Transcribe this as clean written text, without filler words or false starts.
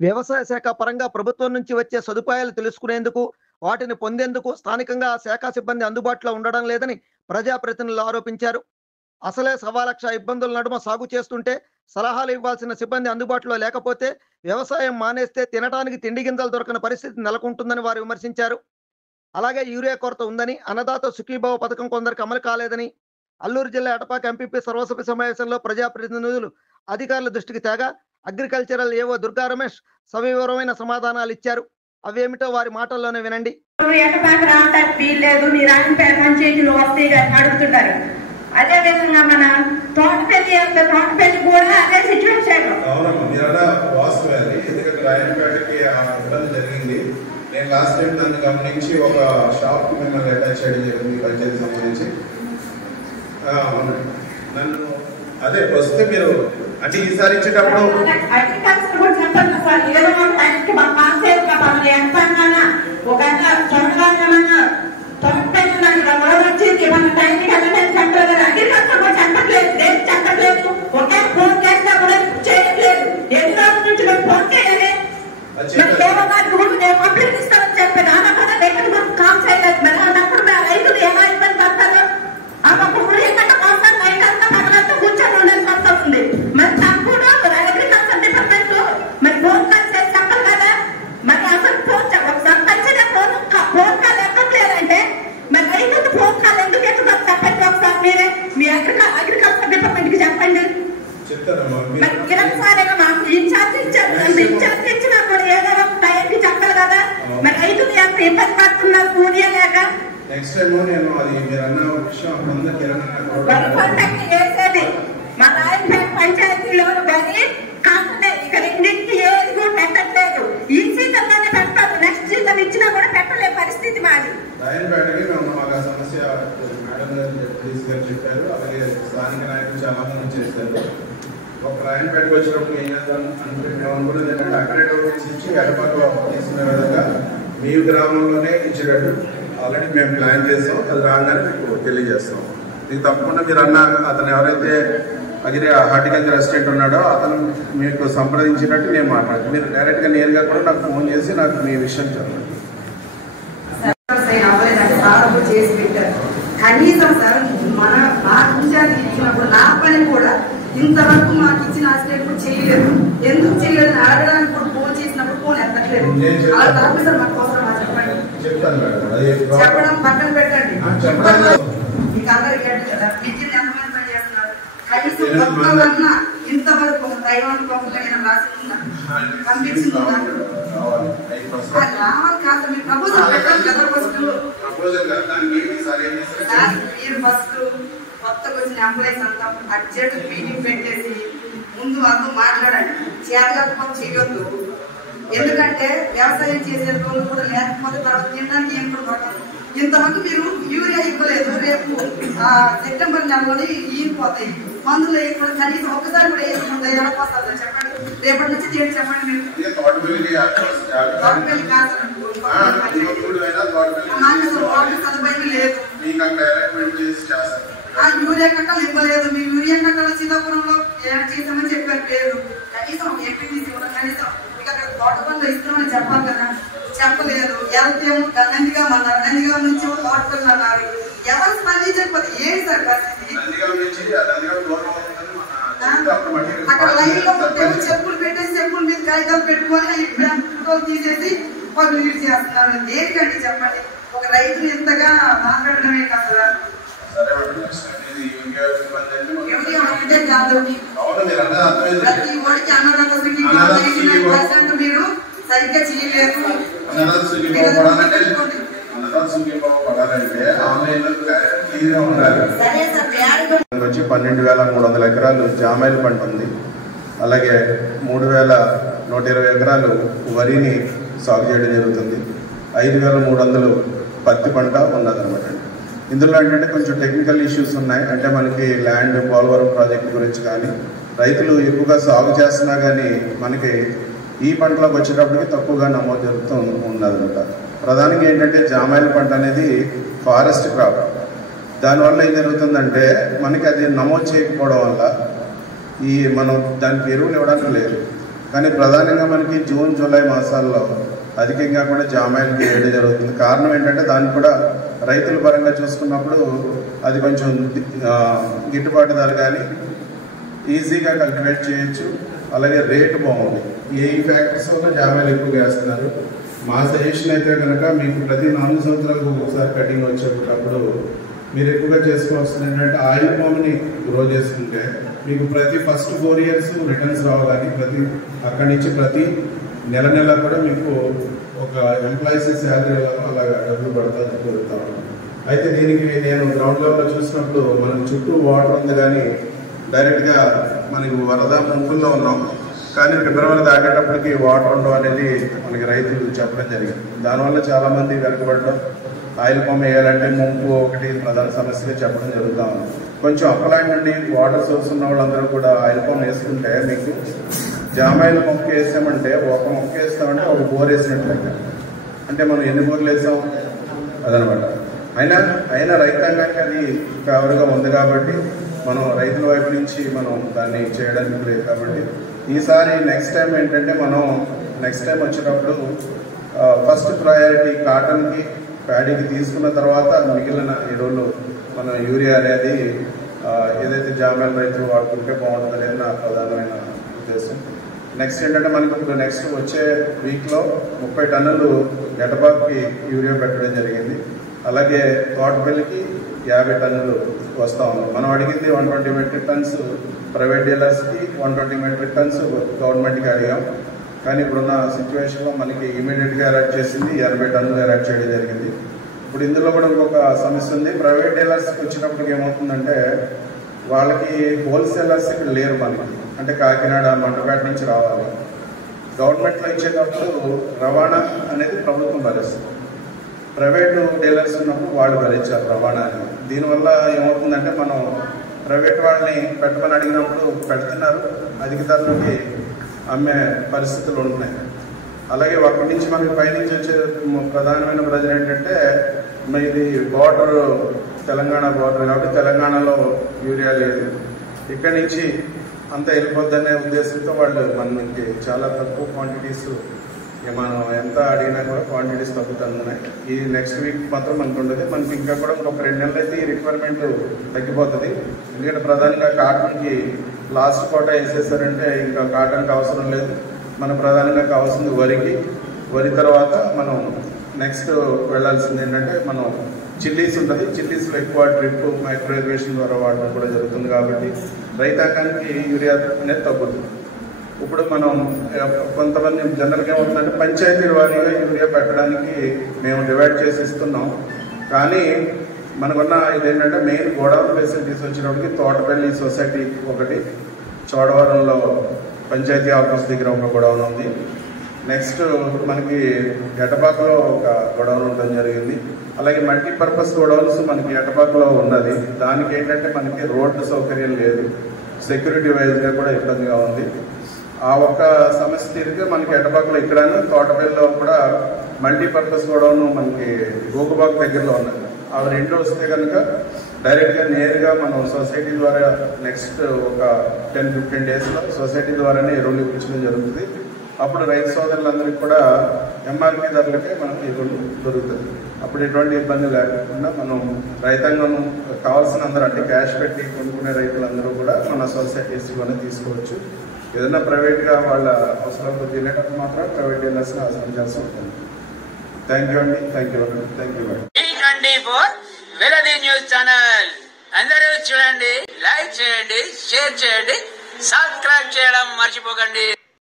వ్యవసాయ శాఖ పరంగా ప్రభుత్వం నుంచి వచ్చే సదుపాయాలు తెలుసుకునేందుకు, వాటిని పొందేందుకు స్థానికంగా ఆ శాఖ సిబ్బంది అందుబాటులో ఉండడం లేదని ప్రజాప్రతినిధులు ఆరోపించారు. అసలే సవాలక్ష ఇబ్బందుల నడుమ సాగు చేస్తుంటే సలహాలు ఇవ్వాల్సిన సిబ్బంది అందుబాటులో లేకపోతే వ్యవసాయం మానేస్తే తినటానికి తిండి గింజలు దొరకని పరిస్థితి నెలకొంటుందని వారు విమర్శించారు. అలాగే యూరియా కొరత ఉందని, అన్నదాత సుఖీభావ పథకం కొందరికి అమలు కాలేదని అల్లూరు జిల్లా ఎటపాక ఎంపీపీ సర్వసభ్య సమావేశంలో ప్రజాప్రతినిధులు అధికారుల దృష్టికి తేగా అగ్రికల్చరల్ ఏవో దుర్గా రమేష్ సవివరమైన సమాధానాలు ఇచ్చారు. అవేమిటో వారి మాటల్లోనే వినండి. ఎటపాక రావడానికి వీల్లేదు, మీరు రాజపేట పంచాయతీలు వస్తాయి అని అడుగుతుంటారు. అదే విధంగా మన తోటపల్లి కూడా అదే సిచ్యువేషన్. ఎందుకంటే రాయనపేటకి ఇబ్బంది జరిగింది. నేను లాస్ట్ టైం దాన్ని గమనించి ఒక షాప్ కి మిమ్మల్ని అటాచ్ చేయడం జరిగింది పంచాయతీ సంబంధించి. నన్ను అదే వస్తే మీరు అంటే ఈసారి ఇచ్చేటప్పుడు అగ్రికల్చర్ కూడా చెప్పండి సార్. ఏదో ఒక వచ్చింది మన టైంకి చెప్పలేదు. అగ్రికల్చర్ కూడా చెప్పట్లేదు, చెప్పట్లేదు. ఒకే ఫోన్ చేసినా కూడా చేయట్లేదు. ఎన్ని రోజుల నుంచి మేము ఫోన్ చేయాలి. నేను కంప్లైంట్ ఇస్తానని చెప్పాను. ఆమె కూడా రైతులు కాల్ చేయలేదు. మరి అన్నప్పుడు రైతులు ఎలా ఇబ్బంది పడతారు? అప్పుడు ఏంటంటే కోసం నైట్ అంతా పగలంతా కూర్చొని ఉండాల్సి వస్తుంది. మరి నాకు కూడా అగ్రికల్చర్ డిపార్ట్మెంట్ మరి ఫోన్ కాల్ చేసి చెప్పాలి కదా. మరి అసలు ఫోన్ ఒకసారి మంచిగా ఫోన్ కాల్ ఎక్కట్లేదంటే మరి రైతులకు ఫోన్ కాల్ ఎందుకు ఎత్తుతారు చెప్పండి ఒకసారి. మీరే మీ అగ్రికల్చర్ డిపార్ట్మెంట్ కి చెప్పండి. మరి కిరణ్ మాకు ఇన్ఛార్జ్ ఇచ్చారు. ఇన్ఛార్జ్ ఇచ్చినా కూడా ఏదో ఒక టైంకి చెప్పాలి కదా. మరి రైతులు ఎంత ఇబ్బంది పడుతున్నారు కూలియా లేక. నెక్స్ట్ టైం నేను అది మీరు అన్న విషయం వేసేది మా రాయపేట పంచాయతీలో కానీ కాకుండా ఇక రెండింటికి ఏది కూడా పెట్టట్లేదు. ఈ సీజన్లోనే పెట్టారు. నెక్స్ట్ సీజన్ ఇచ్చినా కూడా పెట్టలే పరిస్థితి మాది. రాయనపేటకి మాకు ఆ సమస్య మేడం గారు చెప్పారు. అలాగే స్థానిక నాయకులు చాలా మంది చేశారు. ఒక రాయనపేటకి వచ్చినప్పుడు ఏం చేద్దాం అనుకున్నది ఏంటంటే అక్కడే టోకెన్స్ ఇచ్చి ఎడపక్కలో తీసుకునే విధంగా మీ గ్రామంలోనే ఇచ్చేటట్టు ఆల్రెడీ మేము ప్లాన్ చేస్తాం. అది రాగానే మీకు తెలియజేస్తాం. ఇది తప్పకుండా మీరు అన్న అతను ఎవరైతే హార్టికల్చర్ అసిస్టెంట్ ఉన్నాడో అతను మీకు సంప్రదించినట్టు నేను మాట్లాడుతాను. మీరు డైరెక్ట్గా నేరుగా కూడా నాకు ఫోన్ చేసి నాకు మీ విషయం చెప్పండి. చేసి పెట్టారు. కనీసం సార్ మన నాకు ఇన్ఛార్జ్ ఇచ్చినప్పుడు నా పని కూడా ఇంతవరకు మాకు ఇచ్చిన అసిస్టెంట్ కూడా చేయలేదు. ఎందుకు చేయలేదు అడగడానికి కూడా ఫోన్ చేసినప్పుడు ఫోన్ ఎత్తట్లేదు. అలా ఆఫీసర్ మాకు అవసరం చెప్పండి. చెప్పడం పక్కన పెట్టండి. మీకు అందరికి కదా విద్యను ఎంతమంది పని చేస్తున్నారు. కనీసం ఒక్కవన్నా ఇంతవరకు ఒక దైవానికి ఒకరైనా రాసిందా పంపించింది రావాలి కాదు. మీరు ప్రపోజల్ పెట్టాలి కదా. మీరు ఫస్ట్ కొత్తగా వచ్చిన ఎంప్లాయీస్ అంతా అర్జెంట్ మీటింగ్ పెట్టేసి ముందు అందరూ మాట్లాడండి. చేతకపోతే చేయొద్దు. ఎందుకంటే వ్యవసాయం చేసే రోజు కూడా లేకపోతే తర్వాత తినడానికి ఏం కూడా దొరకదు. ఇంతవరకు మీరు యూరియా ఇవ్వలేదు. రేపు సెప్టెంబర్ నెలలోనే ఈగిపోతాయి. మందులు కూడా కనీసం ఒక్కసారి కూడా వేసుకుంటే ఎలా పోతుందో చెప్పండి. రేపటి నుంచి చేయండి చెప్పండి. మీరు సదుపాయం లేదు. యూరియా కట్టాలు ఇవ్వలేదు. మీ యూరియా కట్టాల సీతాపురంలో చేసామని చెప్పారు. లేదు కనీసం ఎంపీటీసీ కనీసం మీకు అక్కడ తోటపల్లిలో ఇస్తున్నామని చెప్పాలి కదా. చెప్పలేదు. ఎవరికేమో నందిగాం అన్నారు. నందిగాం నుంచి తోటపల్లి అన్నారు. ఎవరు స్పందించకపోతే ఏంటి సార్ పరిస్థితి? అక్కడ లైన్ లో చెప్పులు పెట్టేసి చెప్పుల మీద కాగితాలు పెట్టుకొని ఫోటోలు తీసేసి పబ్లిక్ చేస్తున్నారు. ఏంటండి చెప్పండి. ఒక రైతుని ఇంతగా మాట్లాడడమే కదా. ప్రతి ఓడికి అన్నదాత మీరు సరిగ్గా చేయలేదు. వచ్చి 12,300 ఎకరాలు జామాయిల పంట ఉంది. అలాగే 3,120 ఎకరాలు వరిని సాగు చేయడం జరుగుతుంది. 5,300 పత్తి పంట ఉన్నదనమాట. ఇందులో ఏంటంటే కొంచెం టెక్నికల్ ఇష్యూస్ ఉన్నాయి. అంటే మనకి ల్యాండ్ పోలవరం ప్రాజెక్ట్ గురించి కానీ రైతులు ఎక్కువగా సాగు చేస్తున్నా కానీ మనకి ఈ పంటలోకి వచ్చేటప్పటికి తక్కువగా నమోదు జరుగుతూ ఉన్నదనమాట. ప్రధానంగా ఏంటంటే జామాయిల పంట అనేది ఫారెస్ట్ క్రాప్. దానివల్ల ఏం జరుగుతుందంటే మనకి అది నమోదు చేయకపోవడం వల్ల మనం దానికి ఎరువులు ఇవ్వడానికి లేదు. కానీ ప్రధానంగా మనకి జూన్ జూలై మాసాల్లో అధికంగా కూడా జామాయిల్కి వేయడం జరుగుతుంది. కారణం ఏంటంటే దాన్ని కూడా రైతుల పరంగా చూసుకున్నప్పుడు అది కొంచెం గిట్టుబాటు ధర కానీ ఈజీగా కల్టివేట్ చేయొచ్చు, అలాగే రేటు బాగుంది. ఈ ఫ్యాక్టర్స్ వల్ల జామాయిలు ఎక్కువగా వేస్తున్నారు. మా సజెషన్ అయితే కనుక మీకు ప్రతి 4 సంవత్సరాలకు ఒకసారి కటింగ్ వచ్చేటప్పుడు మీరు ఎక్కువగా చేసుకోవాల్సింది ఏంటంటే ఆయిల్ పామ్ని గ్రో చేసుకుంటే మీకు ప్రతి ఫస్ట్ 4 years రిటర్న్స్ రావాలి. అక్కడి నుంచి ప్రతి నెల కూడా మీకు ఒక ఎంప్లాయీస్ శాలరీ అలాగా డబ్బులు పడుతుంది జరుగుతూ ఉంటాం. అయితే దీనికి నేను గ్రౌండ్ లెవెల్లో చూసినప్పుడు మనకి చుట్టూ వాటర్ ఉంది, కానీ డైరెక్ట్గా మనకి వరద ముంపుల్లో ఉన్నాం. కానీ ఫిబ్రవరి దాటేటప్పటికి వాటర్ ఉండవు అనేది మనకి రైతులు చెప్పడం జరిగింది. దానివల్ల చాలామంది వెనకబడడం, ఆయిల్ పామ్ వేయాలంటే ముంపు ఒకటి ప్రధాన సమస్యగా చెప్పడం జరుగుతూ ఉంది. కొంచెం అప్పలాంటి నుండి వాటర్ సోర్స్ ఉన్న వాళ్ళందరూ కూడా ఆయిల్ పామ్ వేసుకుంటే మీకు జామాయిల్ మొక్క వేసామంటే ఒక మొక్క వేస్తామంటే ఒక బోర్ వేసినట్లయితే, అంటే మనం ఎన్ని బోర్లు వేసాం అదనమాట. అయినా రైతాంగానికి అది ఫేవర్గా ఉంది కాబట్టి మనం రైతుల వైపు నుంచి మనం దాన్ని చేయడానికి లేదు. కాబట్టి ఈసారి నెక్స్ట్ టైం ఏంటంటే మనం నెక్స్ట్ టైం వచ్చేటప్పుడు ఫస్ట్ ప్రయారిటీ కాటన్కి ప్యాడీకి తీసుకున్న తర్వాత మిగిలిన ఎరువులు మన యూరియా అనేది ఏదైతే జామాయిల్ రైతులు వాడుకుంటే బాగుంటుంది అనేది నా ప్రధానమైన ఉద్దేశం. నెక్స్ట్ ఏంటంటే మనకు ఇప్పుడు నెక్స్ట్ వచ్చే వీక్లో 30 టన్నులు ఎటబాక్కి యూరియా పెట్టడం జరిగింది. అలాగే తోటపల్లికి 50 టన్నులు వస్తూ ఉన్నాం. మనం అడిగింది 120 మెట్రిక్ టన్స్ ప్రైవేట్ డీలర్స్కి, 120 మెట్రిక్ టన్స్ గవర్నమెంట్కి అడిగాం. కానీ ఇప్పుడున్న సిచ్యువేషన్లో మనకి ఇమీడియట్గా అలాట్ చేసింది 80 టన్నులు అలాట్ చేయడం జరిగింది. ఇప్పుడు ఇందులో కూడా ఇంకొక సమస్య ఉంది. ప్రైవేట్ డీలర్స్కి వచ్చినప్పటికి ఏమవుతుందంటే వాళ్ళకి హోల్సేలర్స్ ఇక్కడ లేరు మనకి, అంటే కాకినాడ మండపేట నుంచి రావాలి. గవర్నమెంట్లో ఇచ్చేటప్పుడు రవాణా అనేది ప్రభుత్వం భరిస్తుంది, ప్రైవేటు డీలర్స్ ఉన్నప్పుడు వాళ్ళు భరించారు రవాణాని. దీనివల్ల ఏమవుతుందంటే మనం ప్రైవేట్ వాళ్ళని పెట్టమని అడిగినప్పుడు పెడుతున్నారు, అధిక ధరలకి అమ్మే పరిస్థితులు ఉంటున్నాయి. అలాగే అక్కడి నుంచి మనకి పైనుంచి వచ్చే ప్రధానమైన ప్రజలు ఏంటంటే ఇది బార్డర్, తెలంగాణ బార్డర్ కాబట్టి తెలంగాణలో యూరియా లేదు, ఇక్కడి నుంచి అంతా వెళ్ళిపోద్దనే ఉద్దేశంతో వాళ్ళు మనకి చాలా తక్కువ క్వాంటిటీస్, మనం ఎంత అడిగినా కూడా క్వాంటిటీస్ తగ్గుతున్నాయి. ఈ నెక్స్ట్ వీక్ మాత్రం మనకు ఉండదు. మనకి ఇంకా కూడా ఒక 2 నెలలు అయితే ఈ రిక్వైర్మెంట్ తగ్గిపోతుంది. ఎందుకంటే ప్రధానంగా కాటన్కి లాస్ట్ కోట వేసేసారంటే ఇంకా కాటన్కి అవసరం లేదు. మనం ప్రధానంగా కావాల్సింది వరి తర్వాత మనం నెక్స్ట్ వెళ్లాల్సింది ఏంటంటే మనం చిల్లీస్ ఉంటుంది. చిల్లీస్లో ఎక్కువ డ్రిప్, మైక్రో ఇరిగేషన్ ద్వారా వాడడం కూడా జరుగుతుంది. కాబట్టి రైతాంగానికి యూరియా అనేది తగ్గుతుంది. ఇప్పుడు మనం కొంతమంది జనరల్గా ఏమవుతుందంటే పంచాయతీల వారీగా యూరియా పెట్టడానికి మేము డివైడ్ చేసి ఇస్తున్నాం. కానీ మనకున్న ఇదేంటంటే మెయిన్ గోడౌన్ ఫెసిలిటీస్ వచ్చినప్పటికి తోటపల్లి సొసైటీ ఒకటి, చోడవరంలో పంచాయతీ ఆఫీస్ దగ్గర ఒక గోడౌన్ ఉంది. నెక్స్ట్ మనకి ఎటపాకలో ఒక గోడౌన్ ఉండడం జరిగింది. అలాగే మల్టీపర్పస్ గోడౌన్స్ మనకి ఎటపాకలో ఉన్నది. దానికి ఏంటంటే మనకి రోడ్డు సౌకర్యం లేదు, సెక్యూరిటీ వైజ్గా కూడా ఇబ్బందిగా ఉంది. ఆ ఒక్క సమస్య తీరితే మనకి ఎటపాకలో ఇక్కడ తోటపల్లిలో కూడా మల్టీపర్పస్ గోడౌన్ మనకి గోకుబాగ్ దగ్గరలో ఉన్నది. అవి 2 వస్తే కనుక డైరెక్ట్గా నేరుగా మనం సొసైటీ ద్వారా నెక్స్ట్ ఒక 10-15 డేస్లో సొసైటీ ద్వారానే ఎరువులు ఇప్పించడం జరుగుతుంది. అప్పుడు రైతు సోదరులందరికీ కూడా ఎంఆర్పీ ధరలకే మనం ఎరువులు దొరుకుతుంది. అప్పుడు ఎటువంటి ఇబ్బంది లేకుండా మనం రైతాంగం కావాల్సిన అందరూ, అంటే క్యాష్ పెట్టి కొనుక్కునే రైతులందరూ కూడా మన సొసైటీస్లోనే తీసుకోవచ్చు. ఏదైనా ప్రైవేట్గా వాళ్ళ అవసరాలతో తినేటప్పుడు మాత్రం ప్రైవేట్ డీలర్స్ని ఆశ్రయించాల్సి ఉంటుంది. థ్యాంక్ యూ అండి. Thank you madam. వెలది న్యూస్ ఛానల్ అందరూ చూడండి, లైక్ చేయండి, షేర్ చేయండి, సబ్స్క్రైబ్ చేయడం మర్చిపోకండి.